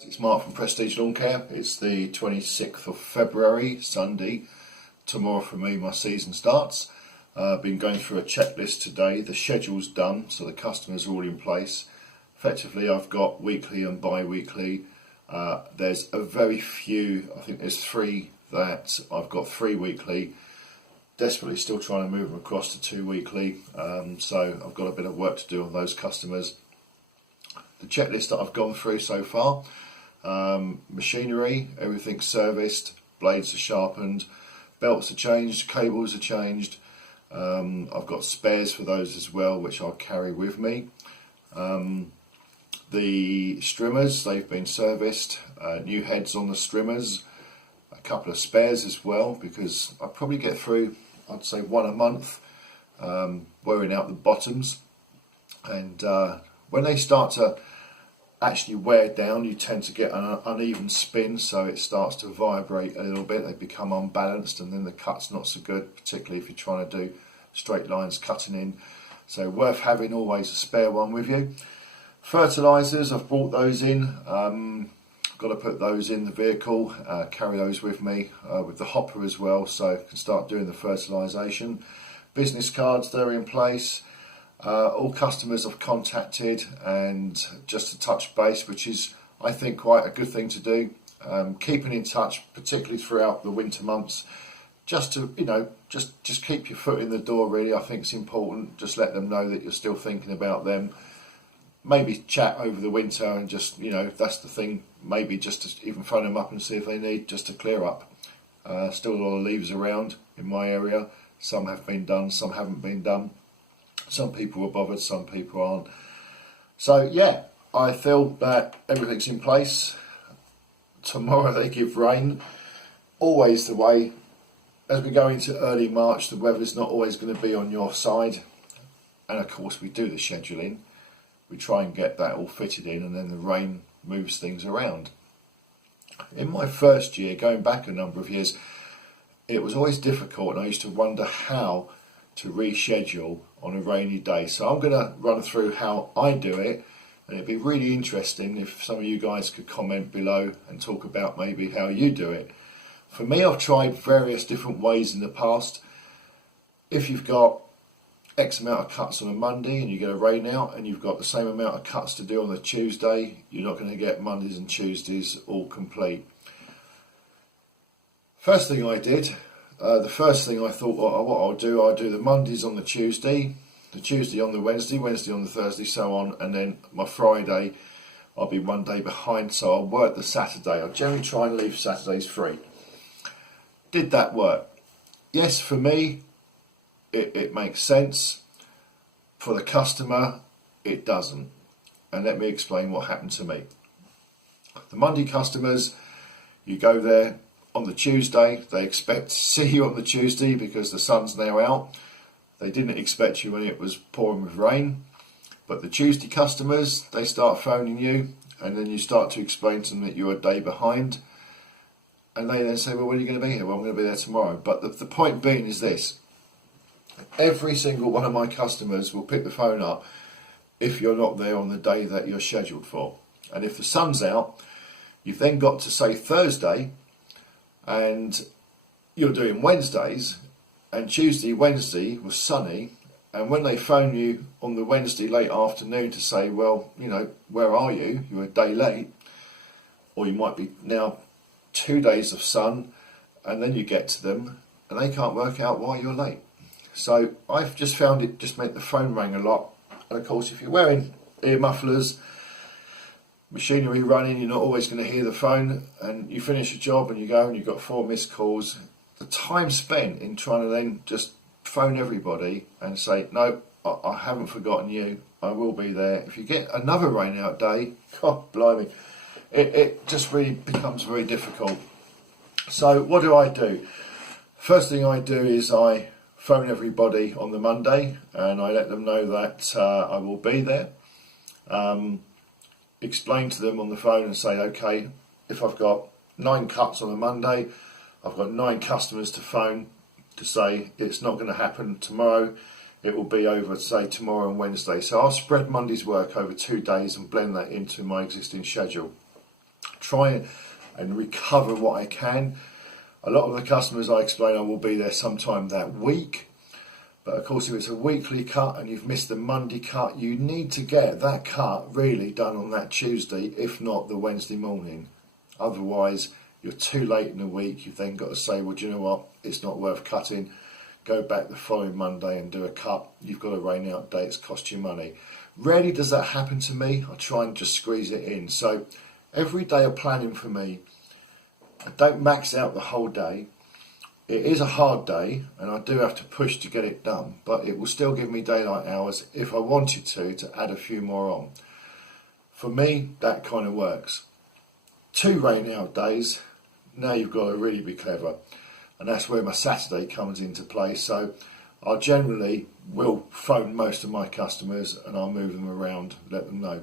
It's Mark from Prestige Lawn Care. It's the 26th of February, Sunday. Tomorrow for me, my season starts. I've been going through a checklist today. The schedule's done, so the customers are all in place. Effectively, I've got weekly and bi-weekly. There's a very few, I think there's three that I've got 3 weekly. Desperately still trying to move them across to 2 weekly. So I've got a bit of work to do on those customers. The checklist that I've gone through so far, machinery, everything's serviced, blades are sharpened, belts are changed, cables are changed. I've got spares for those as well, which I'll carry with me. The strimmers, they've been serviced, new heads on the strimmers, a couple of spares as well, because I probably get through, I'd say, one a month, wearing out the bottoms. And when they start to actually wear down, you tend to get an uneven spin, so it starts to vibrate a little bit. They become unbalanced, and then the cut's not so good, particularly if you're trying to do straight lines cutting in. So worth having always a spare one with you. Fertilizers, I've brought those in. Got to put those in the vehicle, carry those with me, with the hopper as well, so I can start doing the fertilization. Business cards, they're in place. All customers I've contacted, and just to touch base, which is, I think, quite a good thing to do. Keeping in touch, particularly throughout the winter months, just to, just keep your foot in the door, really. I think it's important. Just let them know that you're still thinking about them. Maybe chat over the winter and just, that's the thing. Maybe just to even phone them up and see if they need just to clear up. Still a lot of leaves around in my area. Some have been done, some haven't been done. Some people are bothered, some people aren't. So yeah, I feel that everything's in place. Tomorrow they give rain. Always the way. As we go into early March, the weather's not always going to be on your side. And of course we do the scheduling. We try and get that all fitted in, and then the rain moves things around. In my first year, going back a number of years, it was always difficult, and I used to wonder how to reschedule on a rainy day. So I'm going to run through how I do it, and it'd be really interesting if some of you guys could comment below and talk about maybe how you do it. For me, I've tried various different ways in the past. If you've got X amount of cuts on a Monday and you get a rain out, and you've got the same amount of cuts to do on the Tuesday, you're not going to get Mondays and Tuesdays all complete. First thing I did, the first thing I thought, what I'll do the Mondays on the Tuesday on the Wednesday on the Thursday, so on, and then my Friday I'll be one day behind, so I'll work the Saturday. I generally try and leave Saturdays free. Did that work? Yes, for me, it makes sense. For the customer, it doesn't. And let me explain what happened to me. The Monday customers, you go there on the Tuesday, they expect to see you on the Tuesday because the sun's now out. They didn't expect you when it was pouring with rain. But the Tuesday customers, they start phoning you, and then you start to explain to them that you're a day behind. And they then say, well, when are you going to be here? Well, I'm going to be there tomorrow. But the point being is this. Every single one of my customers will pick the phone up if you're not there on the day that you're scheduled for. And if the sun's out, you've then got to say Thursday, and you're doing Wednesdays, and Wednesday was sunny, and when they phone you on the Wednesday late afternoon to say, well, where are you? You're a day late, or you might be now 2 days of sun, and then you get to them, and they can't work out why you're late. So I've just found it just meant the phone rang a lot, and of course if you're wearing ear mufflers, machinery running, you're not always going to hear the phone, and you finish a job and you go and you've got 4 missed calls. The time spent in trying to then just phone everybody and say, no, I haven't forgotten you, I will be there. If you get another rain out day, God blimey, it just really becomes very difficult. So what do? First thing I do is I phone everybody on the Monday, and I let them know that I will be there. Explain to them on the phone and say, okay, if I've got 9 cuts on a Monday, I've got 9 customers to phone to say it's not going to happen tomorrow. It will be over, say, tomorrow and Wednesday. So I'll spread Monday's work over 2 days and blend that into my existing schedule. try and recover what I can. A lot of the customers I explain I will be there sometime that week. But of course, if it's a weekly cut and you've missed the Monday cut, you need to get that cut really done on that Tuesday, if not the Wednesday morning. Otherwise, you're too late in the week. You've then got to say, well, do you know what? It's not worth cutting. Go back the following Monday and do a cut. You've got a rain out day. It's cost you money. Rarely does that happen to me. I try and just squeeze it in. So every day of planning for me, I don't max out the whole day. It is a hard day and I do have to push to get it done, but it will still give me daylight hours if I wanted to add a few more on. For me, that kind of works. 2 rain out days, now you've got to really be clever. And that's where my Saturday comes into play. So I generally will phone most of my customers and I'll move them around, let them know.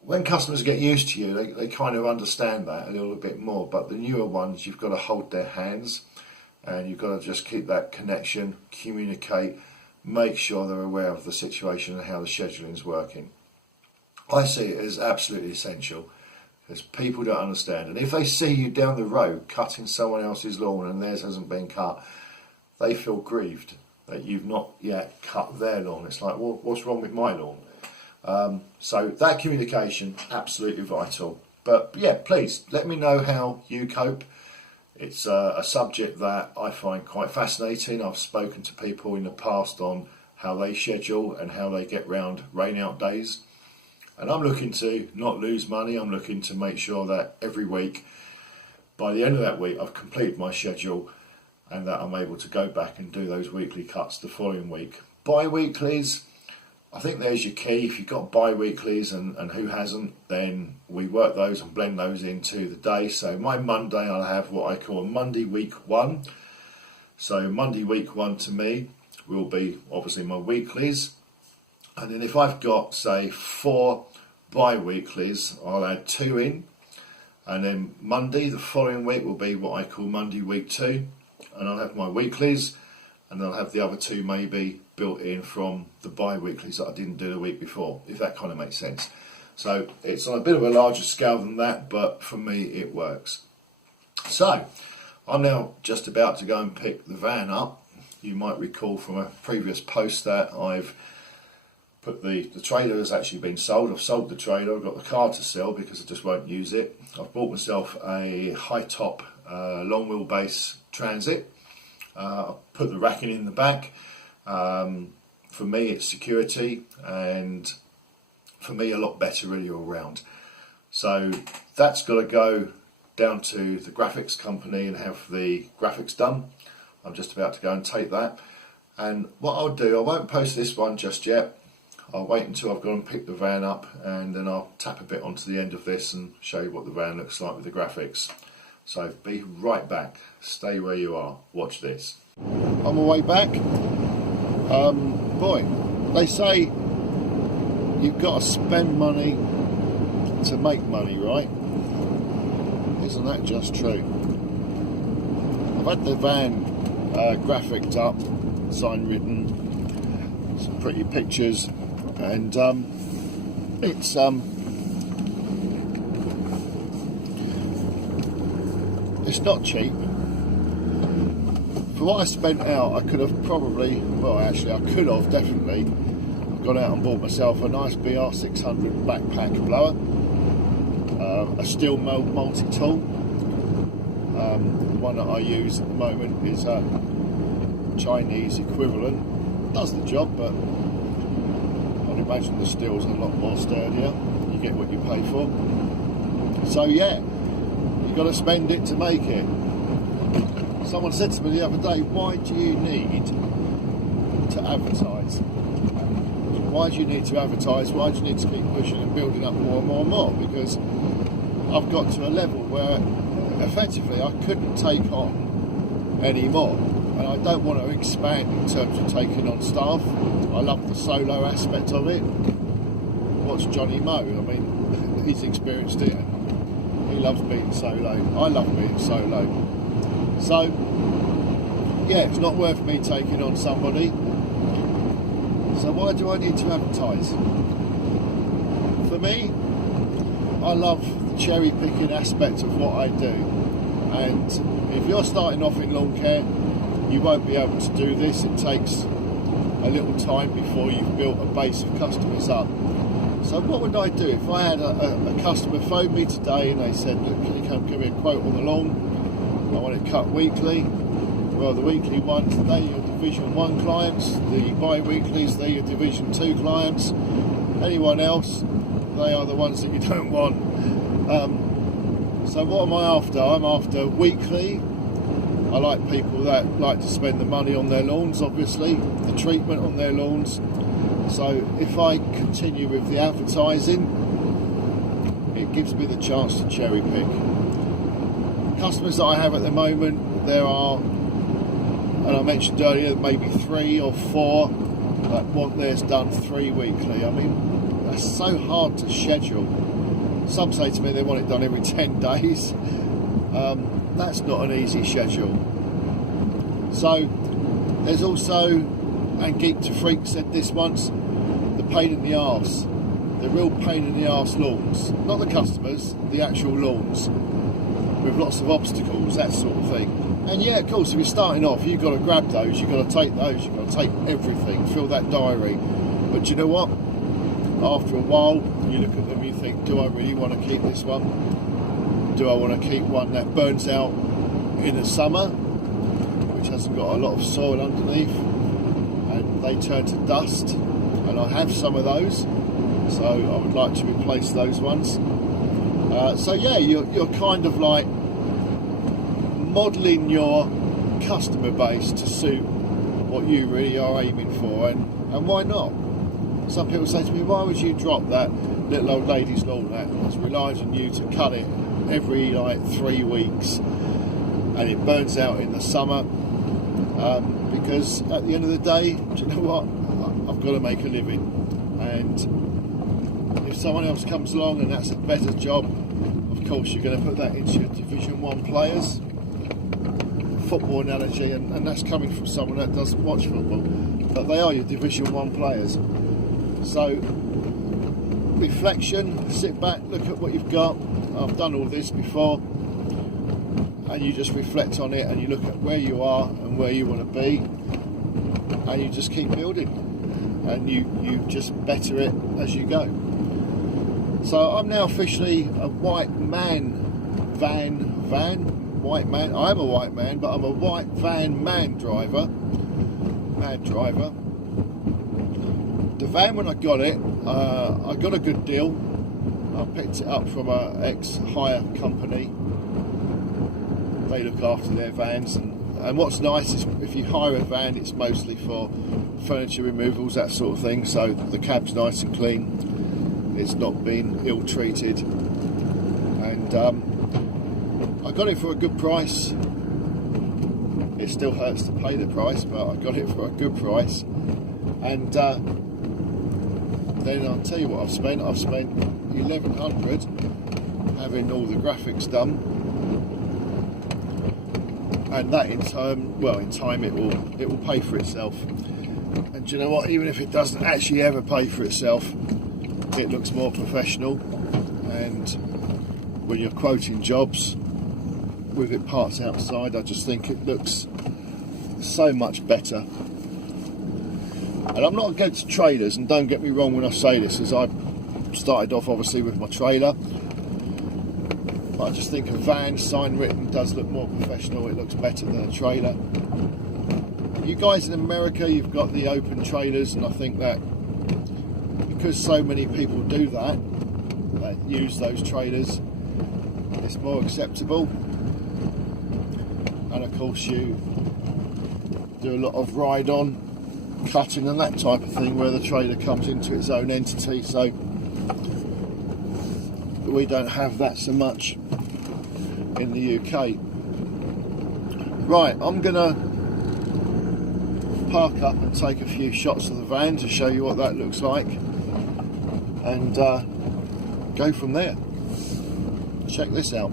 When customers get used to you, they kind of understand that a little bit more. But the newer ones, you've got to hold their hands and you've got to just keep that connection, communicate, make sure they're aware of the situation and how the scheduling is working. I see it as absolutely essential because people don't understand. And if they see you down the road cutting someone else's lawn and theirs hasn't been cut, they feel grieved that you've not yet cut their lawn. It's like, well, what's wrong with my lawn? So that communication, absolutely vital. But yeah, please let me know how you cope. It's a subject that I find quite fascinating. I've spoken to people in the past on how they schedule and how they get round rain out days. And I'm looking to not lose money. I'm looking to make sure that every week, by the end of that week, I've completed my schedule and that I'm able to go back and do those weekly cuts the following week. Bi-weeklies, I think there's your key. If you've got bi-weeklies and who hasn't, then we work those and blend those into the day. So my Monday, I'll have what I call a Monday week 1. So Monday week 1 to me will be obviously my weeklies. And then if I've got, say, 4 bi-weeklies, I'll add 2 in. And then Monday, the following week, will be what I call Monday week 2. And I'll have my weeklies, and I'll have the other 2 maybe built in from the bi-weeklies that I didn't do the week before, if that kind of makes sense. So it's on a bit of a larger scale than that, but for me it works. So I'm now just about to go and pick the van up. You might recall from a previous post that I've put the trailer has actually been sold. I've sold the trailer, I've got the car to sell because I just won't use it. I've bought myself a high top long wheelbase Transit. I've put the racking in the back. For me it's security and for me a lot better really all round. So that's got to go down to the graphics company and have the graphics done. I'm just about to go and take that. And what I'll do, I won't post this one just yet. I'll wait until I've gone and picked the van up and then I'll tap a bit onto the end of this and show you what the van looks like with the graphics. So be right back. Stay where you are. Watch this. On my way back, boy, they say you've got to spend money to make money, right? Isn't that just true? I've had the van graphicked up, sign written, some pretty pictures, and it's not cheap. For what I spent out, I could have probably, well actually I could have definitely gone out and bought myself a nice BR600 backpack blower, a steel multi-tool. The one that I use at the moment is a Chinese equivalent. Does the job, but I'd imagine the steel's a lot more sturdier. You get what you pay for. So yeah, you've got to spend it to make it. Someone said to me the other day, why do you need to advertise? Why do you need to advertise? Why do you need to keep pushing and building up more and more and more? Because I've got to a level where effectively I couldn't take on any more. And I don't want to expand in terms of taking on staff. I love the solo aspect of it. Watch Johnny Moe, I mean, he's experienced it. He loves being solo. I love being solo. So, yeah, it's not worth me taking on somebody. So why do I need to advertise? For me, I love cherry picking aspect of what I do. And if you're starting off in lawn care, you won't be able to do this. It takes a little time before you've built a base of customers up. So what would I do if I had a customer phone me today and they said, look, can you come give me a quote on the lawn? I want it cut weekly. Well, the weekly ones, they're your Division 1 clients. The bi-weeklies, they're your Division 2 clients. Anyone else, they are the ones that you don't want. So what am I after? I'm after weekly. I like people that like to spend the money on their lawns, obviously, the treatment on their lawns. So if I continue with the advertising, it gives me the chance to cherry pick. Customers that I have at the moment, there are, and I mentioned earlier, maybe 3 or 4 that want theirs done 3 weekly. I mean, that's so hard to schedule. Some say to me they want it done every 10 days. That's not an easy schedule. So there's also, and Geek to Freak said this once, the pain in the arse. The real pain in the arse lawns. Not the customers, the actual lawns. With lots of obstacles, that sort of thing. And yeah, of course, if you're starting off, you've got to grab those, you've got to take those, you've got to take everything, fill that diary. But you know what? After a while, you look at them, you think, do I really want to keep this one? Do I want to keep one that burns out in the summer, which hasn't got a lot of soil underneath, and they turn to dust? And I have some of those, so I would like to replace those ones. So yeah, you're kind of like modelling your customer base to suit what you really are aiming for, and why not? Some people say to me, why would you drop that little old lady's lawn that relies on you to cut it every like 3 weeks and it burns out in the summer? Because at the end of the day, do you know what? I've got to make a living, and if someone else comes along and that's a better job, of course you're going to put that into your Division 1 players. Football analogy, and that's coming from someone that doesn't watch football, but they are your Division 1 players. So reflection, sit back, look at what you've got. I've done all this before, and you just reflect on it and you look at where you are and where you want to be, and you just keep building, and you just better it as you go. So I'm now officially a white man white man. I am a white man, but I'm a white van mad driver. The van, when I got it, I got a good deal. I picked it up from an ex-hire company. They look after their vans, and what's nice is if you hire a van, it's mostly for furniture removals, that sort of thing, so the cab's nice and clean, it's not been ill-treated, and I got it for a good price. It still hurts to pay the price, but I got it for a good price. And then I'll tell you what I've spent. I've spent $1,100 having all the graphics done, and that in time it will pay for itself. And do you know what? Even if it doesn't actually ever pay for itself, it looks more professional. And when you're quoting jobs with it parts outside, I just think it looks so much better. And I'm not against trailers, and don't get me wrong when I say this, as I started off obviously with my trailer, but I just think a van sign written does look more professional. It looks better than a trailer. You guys in America, you've got the open trailers, and I think that because so many people do that use those trailers, it's more acceptable. And of course you do a lot of ride-on cutting and that type of thing where the trailer comes into its own entity, so we don't have that so much in the UK. Right, I'm gonna park up and take a few shots of the van to show you what that looks like, and go from there. Check this out.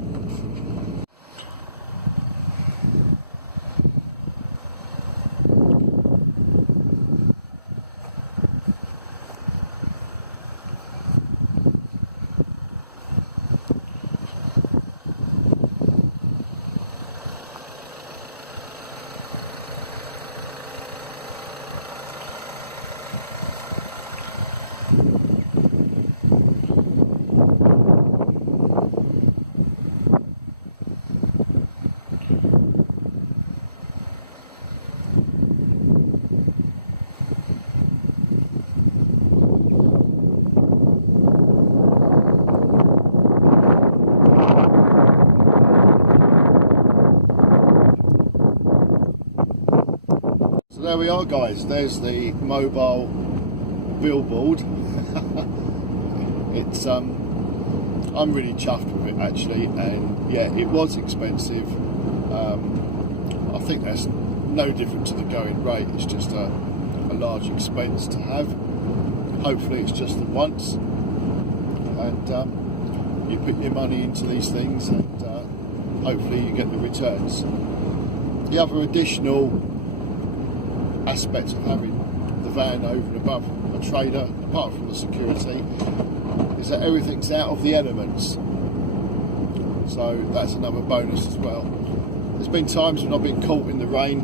So there we are, guys. There's the mobile billboard. It's I'm really chuffed with it actually, and yeah, it was expensive. I think that's no different to the going rate. It's just a large expense to have. Hopefully it's just the once, and you put your money into these things, and hopefully you get the returns. The other additional aspect of having the van over and above a trader, apart from the security, is that everything's out of the elements. So that's another bonus as well. There's been times when I've been caught in the rain,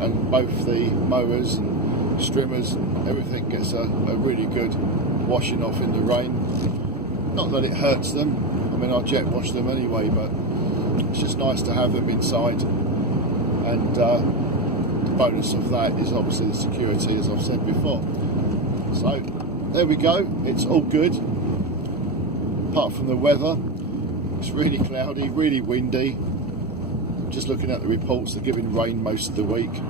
and both the mowers and strimmers and everything gets a really good washing off in the rain. Not that it hurts them, I mean I jet wash them anyway, but it's just nice to have them inside. And the bonus of that is obviously the security, as I've said before. So there we go, it's all good, apart from the weather. It's really cloudy, really windy. Just looking at the reports, they're giving rain most of the week.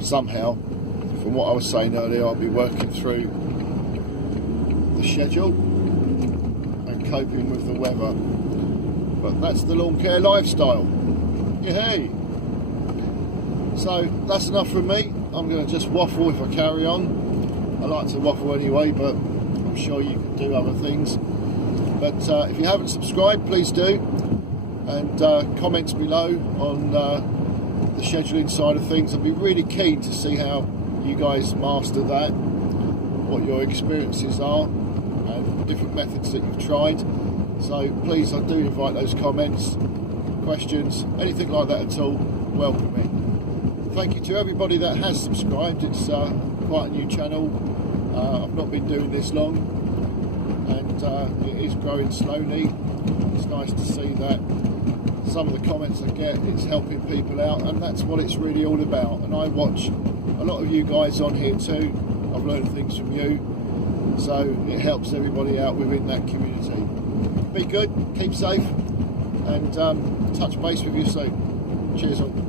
Somehow, from what I was saying earlier, I'll be working through the schedule and coping with the weather. But that's the lawn care lifestyle. Yay! So that's enough from me. I'm going to just waffle if I carry on. I like to waffle anyway, but I'm sure you can do other things. But if you haven't subscribed, please do. And comments below on the scheduling side of things. I'd be really keen to see how you guys master that, what your experiences are, and different methods that you've tried. So please, I do invite those comments, questions, anything like that at all, welcome it. Thank you to everybody that has subscribed. It's quite a new channel. I've not been doing this long, and it is growing slowly. It's nice to see that some of the comments I get, it's helping people out, and that's what it's really all about. And I watch a lot of you guys on here too. I've learned things from you, so it helps everybody out within that community. Be good, keep safe, and touch base with you soon. Cheers all.